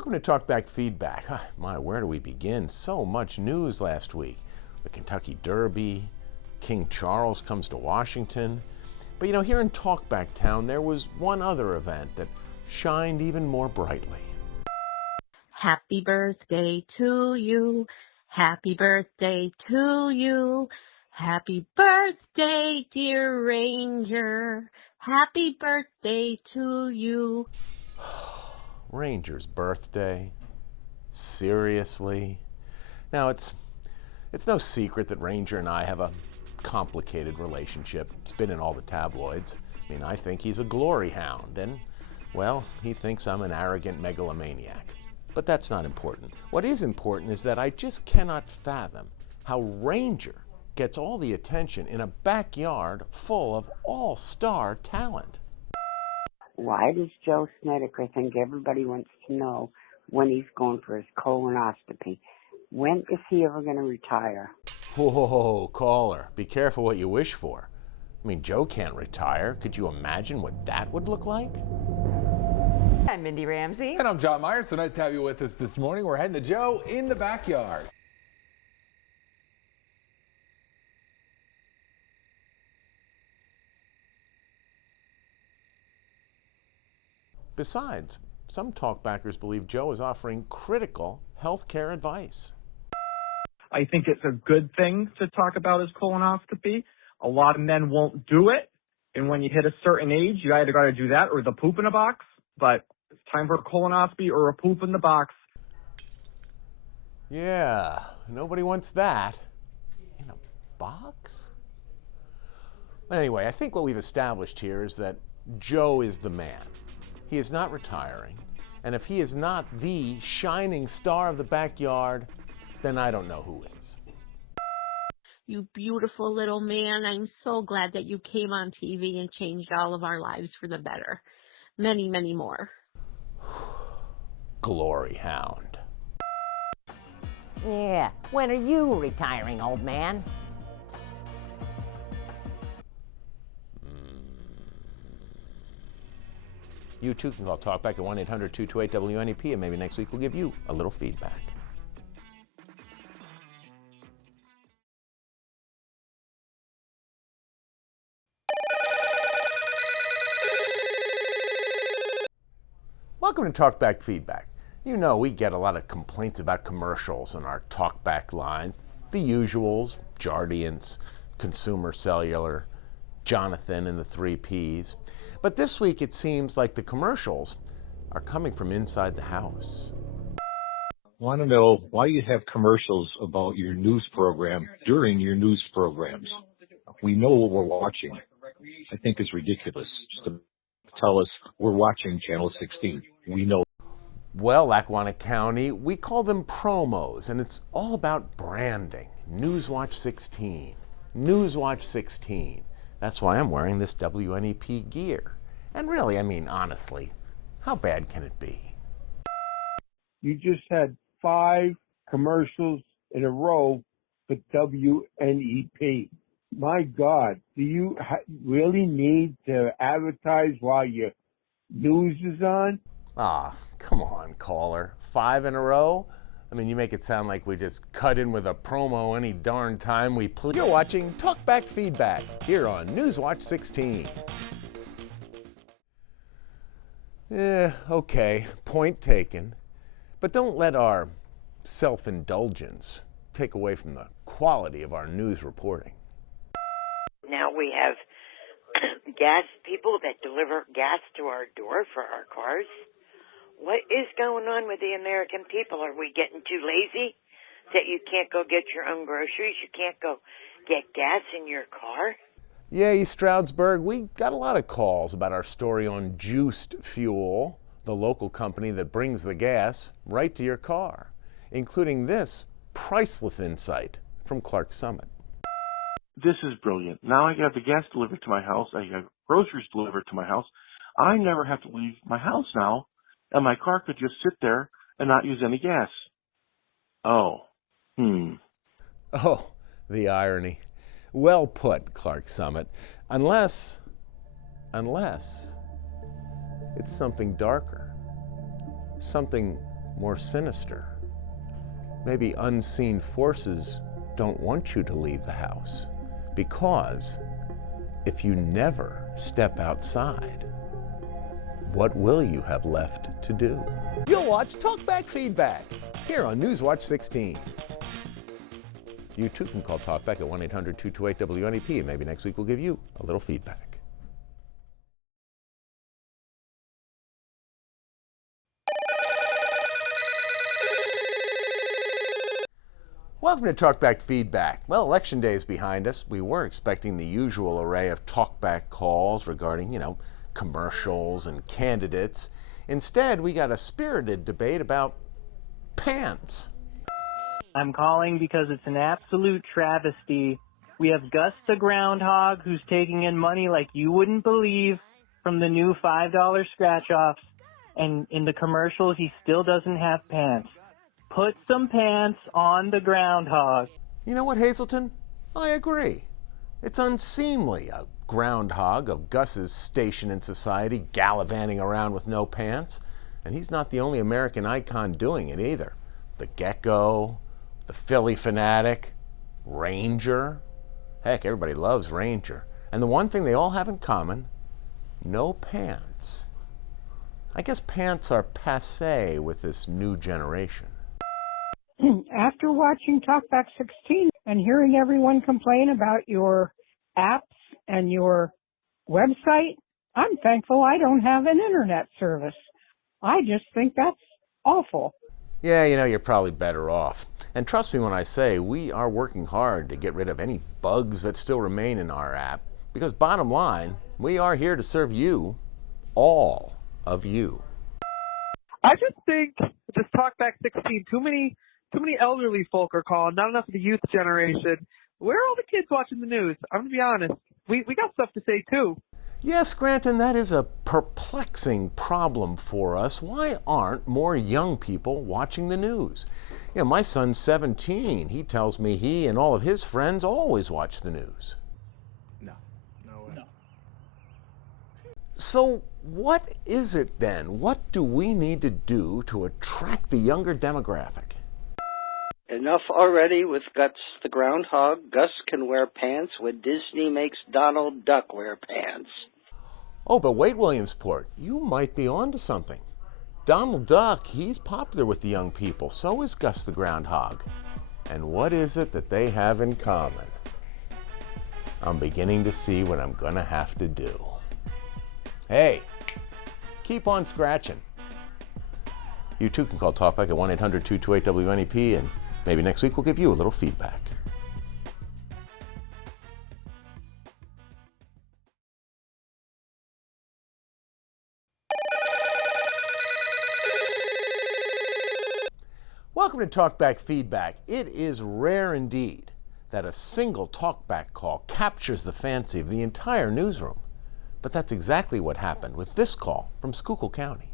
Welcome to Talkback Feedback. My, where do we begin? So much news last week. The Kentucky Derby, King Charles comes to Washington. But you know, here in Talkback Town, there was one other event that shined even more brightly. Happy birthday to you. Happy birthday to you. Happy birthday, dear Ranger. Happy birthday to you. Ranger's birthday? Seriously? Now, it's no secret that Ranger and I have a complicated relationship. It's been in all the tabloids. I mean, I think he's a glory hound, and, well, he thinks I'm an arrogant megalomaniac. But that's not important. What is important is that I just cannot fathom how Ranger gets all the attention in a backyard full of all-star talent. Why does Joe Snedeker think everybody wants to know when he's going for his colonoscopy? When is he ever going to retire? Whoa, caller, be careful what you wish for. I mean, Joe can't retire. Could you imagine what that would look like? I'm Mindy Ramsey. And I'm John Myers. So nice to have you with us this morning. We're heading to Joe in the backyard. Besides, some talkbackers believe Joe is offering critical health care advice. I think it's a good thing to talk about his colonoscopy. A lot of men won't do it. And when you hit a certain age, you either got to do that or the poop in a box. But it's time for a colonoscopy or a poop in the box. Yeah, nobody wants that. In a box? Anyway, I think what we've established here is that Joe is the man. He is not retiring. And if he is not the shining star of the backyard, then I don't know who is. You beautiful little man. I'm so glad that you came on TV and changed all of our lives for the better. Many, many more. Glory hound. Yeah, when are you retiring, old man? You too can call Talkback at 1-800-228-WNEP, and maybe next week we'll give you a little feedback. Welcome to Talkback Feedback. You know we get a lot of complaints about commercials on our Talkback lines. The usuals, Jardiance, Consumer Cellular, Jonathan and the 3 Ps. But this week it seems like the commercials are coming from inside the house. Want to know why you have commercials about your news program during your news programs. We know what we're watching. I think it's ridiculous just to tell us we're watching Channel 16. We know. Well, Lackawanna County, we call them promos, and it's all about branding. Newswatch 16. Newswatch 16. That's why I'm wearing this WNEP gear. And really, I mean, honestly, how bad can it be? You just had 5 commercials in a row for WNEP. My God, do you really need to advertise while your news is on? Ah, come on, caller. 5 in a row? I mean, you make it sound like we just cut in with a promo any darn time we please. You're watching Talkback Feedback here on Newswatch 16. Yeah, okay, point taken. But don't let our self-indulgence take away from the quality of our news reporting. Now we have gas people that deliver gas to our door for our cars. What is going on with the American people? Are we getting too lazy that you can't go get your own groceries? You can't go get gas in your car? Yeah, East Stroudsburg, we got a lot of calls about our story on Juiced Fuel, the local company that brings the gas right to your car, including this priceless insight from Clark Summit. This is brilliant. Now I have the gas delivered to my house. I have groceries delivered to my house. I never have to leave my house now, and my car could just sit there and not use any gas. Oh, Oh, the irony. Well put, Clark Summit. Unless it's something darker, something more sinister. Maybe unseen forces don't want you to leave the house, because if you never step outside, what will you have left to do? You'll watch Talkback Feedback here on Newswatch 16. You too can call Talkback at 1-800-228-WNEP, and maybe next week we'll give you a little feedback. Welcome to Talkback Feedback. Well, Election Day is behind us. We were expecting the usual array of talkback calls regarding, commercials and candidates. Instead, we got a spirited debate about pants. I'm calling because it's an absolute travesty. We have Gus the Groundhog, who's taking in money like you wouldn't believe from the new $5 scratch-offs, and in the commercials, he still doesn't have pants. Put some pants on the groundhog. You know what, Hazelton? I agree. It's unseemly, a groundhog of Gus's station in society gallivanting around with no pants. And he's not the only American icon doing it either. The Gecko, the Philly Fanatic, Ranger. Heck, everybody loves Ranger. And the one thing they all have in common, no pants. I guess pants are passé with this new generation. After watching Talkback 16 and hearing everyone complain about your apps and your website, I'm thankful I don't have an internet service. I just think that's awful. Yeah, you're probably better off. And trust me when I say we are working hard to get rid of any bugs that still remain in our app, because bottom line, we are here to serve you, all of you. I just think this Talkback 16, too many elderly folk are calling, not enough of the youth generation. Where are all the kids watching the news? I'm going to be honest. We got stuff to say, too. Yes, Granton, that is a perplexing problem for us. Why aren't more young people watching the news? My son's 17. He tells me he and all of his friends always watch the news. No way. No. So what is it then? What do we need to do to attract the younger demographic? Enough already with Gus the Groundhog. Gus can wear pants when Disney makes Donald Duck wear pants. Oh, but wait, Williamsport, you might be onto something. Donald Duck, he's popular with the young people. So is Gus the Groundhog. And what is it that they have in common? I'm beginning to see what I'm going to have to do. Hey, keep on scratching. You too can call Talkback at 1-800-228-WNEP, and maybe next week we'll give you a little feedback. Welcome to Talkback Feedback. It is rare indeed that a single Talkback call captures the fancy of the entire newsroom. But that's exactly what happened with this call from Schuylkill County.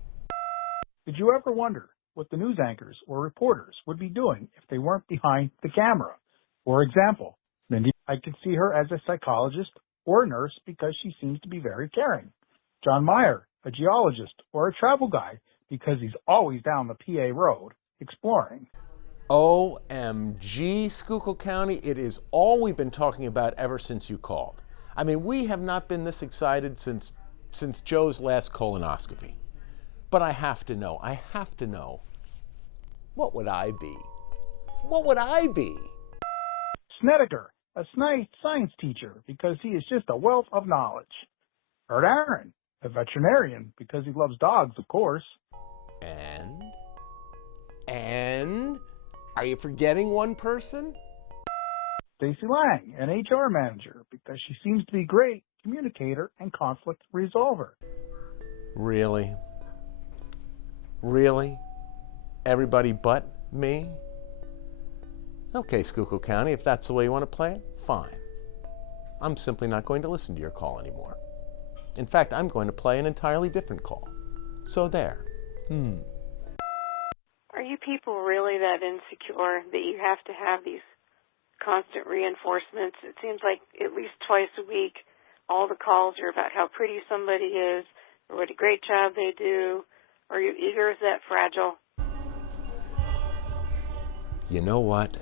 Did you ever wonder what the news anchors or reporters would be doing if they weren't behind the camera? For example, Mindy, I could see her as a psychologist or a nurse because she seems to be very caring. John Meyer, a geologist or a travel guide because he's always down the PA road exploring. OMG, Schuylkill County, it is all we've been talking about ever since you called. I mean, we have not been this excited since Joe's last colonoscopy. But I have to know, what would I be? What would I be? Snedeker, a science teacher because he is just a wealth of knowledge. Bert Aaron, a veterinarian because he loves dogs, of course. And are you forgetting one person? Stacey Lang, an HR manager because she seems to be a great communicator and conflict resolver. Really? Really? Everybody but me? Okay, Schuylkill County, if that's the way you want to play it, fine. I'm simply not going to listen to your call anymore. In fact, I'm going to play an entirely different call. So there. Are you people really that insecure that you have to have these constant reinforcements? It seems like at least twice a week, all the calls are about how pretty somebody is, or what a great job they do. Are you eager as that fragile? You know what?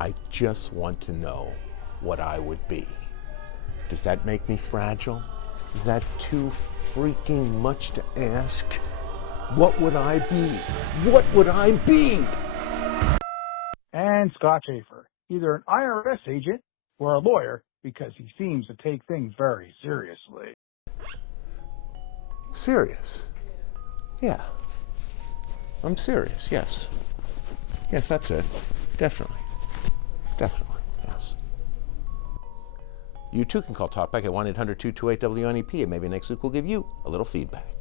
I just want to know what I would be. Does that make me fragile? Is that too freaking much to ask? What would I be? What would I be? And Scott Schaffer, either an IRS agent or a lawyer, because he seems to take things very seriously. Serious? Yeah. I'm serious, yes. Yes, that's it. Definitely. Definitely, yes. You too can call Talkback at 1-800-228-WNEP, and maybe next week we'll give you a little feedback.